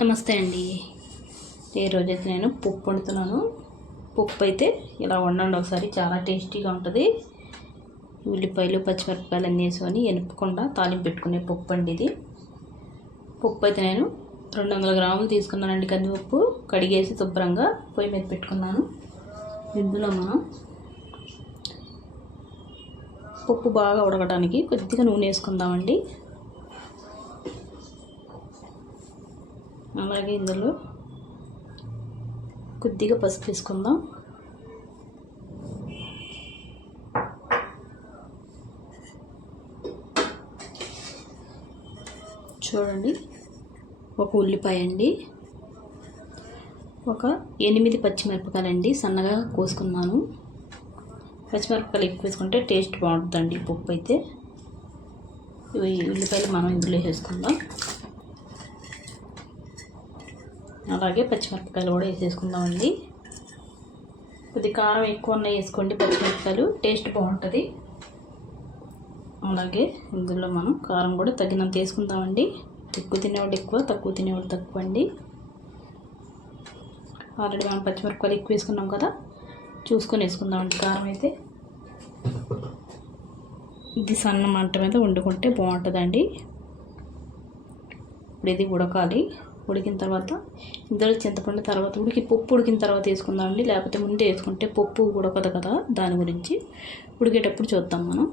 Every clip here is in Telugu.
నమస్తే అండి. ఏ రోజైతే నేను పప్పు వండుతున్నాను. పప్పు అయితే ఇలా వండండి ఒకసారి చాలా టేస్టీగా ఉంటుంది. ఉల్లిపాయలు పచ్చిమిరపకాయలు అన్నీ వేసుకొని ఎనుపకుండా తాలింపు పెట్టుకునే పప్పు అండి ఇది. పప్పు అయితే నేను రెండు వందల గ్రాములు తీసుకున్నానండి కందిపప్పు. కడిగేసి శుభ్రంగా పొయ్యి మీద పెట్టుకున్నాను. ఇందులో మనం పప్పు బాగా ఉడకడానికి కొద్దిగా నూనె వేసుకుందామండి. అలాగే ఇందులో కొద్దిగా పసుపు వేసుకుందాం. చూడండి ఒక ఉల్లిపాయ అండి ఒక ఎనిమిది పచ్చిమిరపకాయలండి సన్నగా కోసుకున్నాను. పచ్చిమిరపకాయలు ఎక్కువ వేసుకుంటే టేస్ట్ బాగుంటుందండి పప్పు అయితే. ఉల్లిపాయలు మనం ఇందులో వేసుకుందాం అలాగే పచ్చిమిరపకాయలు కూడా వేసేసుకుందామండి. కొద్ది కారం ఎక్కువ ఉన్న వేసుకోండి పచ్చిమిరపకాయలు టేస్ట్ బాగుంటుంది. అలాగే ఇందులో మనం కారం కూడా తగినంత వేసుకుందామండి. ఎక్కువ తినేవాళ్ళు ఎక్కువ తక్కువ తినేవాళ్ళు తక్కువ అండి. ఆల్రెడీ మనం పచ్చిమిరపకాయలు ఎక్కువ వేసుకున్నాం కదా చూసుకొని వేసుకుందామండి కారం అయితే. ఇది సన్న మంట మీద వండుకుంటే బాగుంటుందండి. ఇప్పుడు ఇది ఉడకాలి. ఉడికిన తర్వాత ఇందులో చింతపండు తర్వాత ఉడికి పప్పు ఉడికిన తర్వాత వేసుకుందామండి. లేకపోతే ముందే వేసుకుంటే పప్పు ఉడకదు కదా దాని గురించి. ఉడికేటప్పుడు చూద్దాం మనం.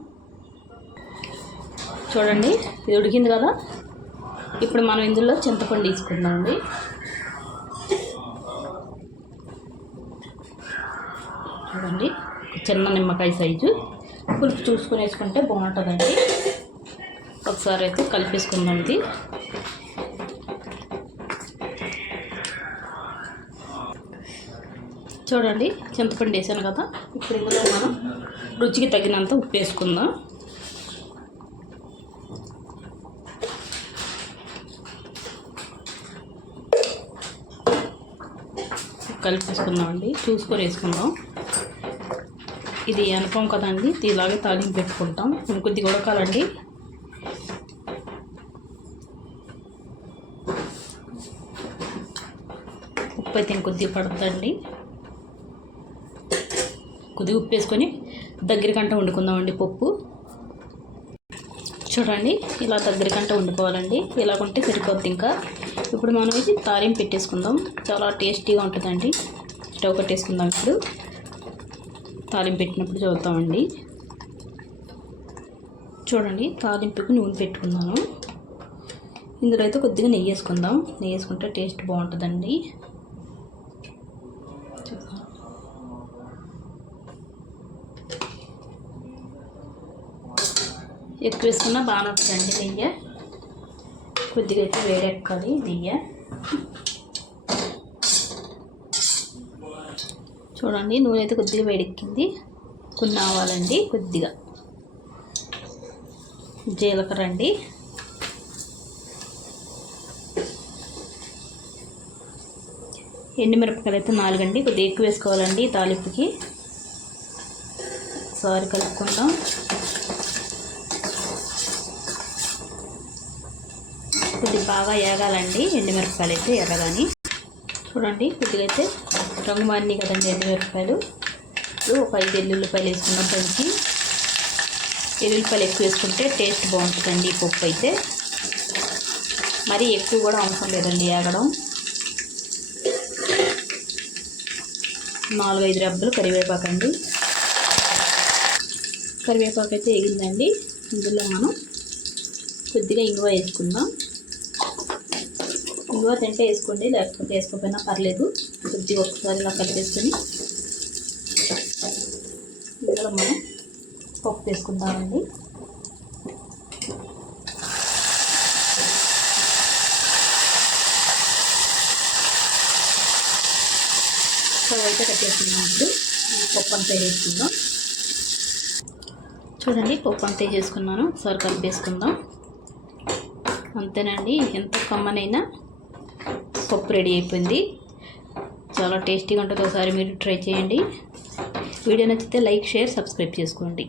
చూడండి ఇది ఉడికింది కదా. ఇప్పుడు మనం ఇందులో చింతపండు తీసుకుందామండి చూడండి చిన్న నిమ్మకాయ సైజు. పులుపు చూసుకొని వేసుకుంటే బాగుంటుందండి. ఒకసారి అయితే కలిపేసుకుందాం ఇది. చూడండి చింతపండు వేసాను కదా ఇప్పుడు ఇందులో మనం. రుచికి తగినంత ఉప్పు వేసుకుందాం. కలిపేసుకుందామండి చూసుకొని వేసుకుందాం. ఇది అనుపం కదండి ఇలాగే తాలింపు పెట్టుకుంటాం. ఇంకొద్ది ఉడకాలండి ఉప్పు అయితే ఇంకొద్ది పడుతుందండి కొద్దిగా ఉప్పు వేసుకొని దగ్గరికంట వండుకుందామండి పప్పు. చూడండి ఇలా దగ్గరికంట వండుకోవాలండి. ఇలా ఉంటే సరిపోద్ది ఇంకా. ఇప్పుడు మనం ఇది తాలింపు పెట్టేసుకుందాం. చాలా టేస్టీగా ఉంటుందండి. స్టవ్ కట్టేసుకుందాం ఇప్పుడు. తాలింపు పెట్టినప్పుడు చూద్దామండి చూడండి తాలింపుకి నూనె పెట్టుకున్నాను. ఇందులో అయితే కొద్దిగా నెయ్యి వేసుకుందాం. నెయ్యి వేసుకుంటే టేస్ట్ బాగుంటుందండి. ఎక్కువ వేసుకున్నా బాగానే ఉంటుందండి నెయ్యి. కొద్దిగా అయితే వేడెక్కాలి నెయ్యి. చూడండి నూనె అయితే కొద్దిగా వేడెక్కింది. కొన్ని ఆవాలండి కొద్దిగా. జీలకర్ర అండి. ఎండుమిరపకాయలు అయితే నాలుగండి కొద్దిగా ఎక్కువ వేసుకోవాలండి తాలింపుకి. సారీ కలుపుకుంటాం కొద్దిగా బాగా ఏగాలండి. ఎండుమిరపకాయలు అయితే ఎర్రగాని చూడండి కొద్దిగా అయితే రంగు మారినాయి కదండి ఎండుమిరపకాయలు. ఇప్పుడు ఒక ఐదు ఎల్లుల్లిపాయలు వేసుకున్నాం పైకి ఎల్లుల్లిపాయలు ఎక్కువ వేసుకుంటే టేస్ట్ బాగుంటుందండి ఈ పప్పు అయితే. మరీ ఎక్కువ కూడా అవసరం లేదండి ఏగడం. నాలుగైదు రెబ్బలు కరివేపాకు అండి. కరివేపాకు అయితే ఎగిందండి ఇందులో మనం కొద్దిగా ఇంగువ వేసుకుందాం. ఇంగువ తింటే వేసుకోండి లేకపోతే వేసుకోకపోయినా పర్లేదు. కొద్దిగా ఒకసారి ఇలా కలిపేసుకొని ఇందులో మనం పప్పు వేసుకుందామండి. స్టవ్ అయితే కట్టేసుకున్నాం ఇప్పుడు. పప్పు అంతా వేసుకుందాం. చూడండి పప్పు అంతా చేసుకున్నాను ఒకసారి కలిపేసుకుందాం. అంతేనండి ఎంత కమ్మనైనా పప్పు రెడీ అయిపోయింది. చాలా టేస్టీగా ఉంటుంది. ఒకసారి మీరు ట్రై చేయండి. వీడియో నచ్చితే లైక్ షేర్ సబ్స్క్రైబ్ చేసుకోండి.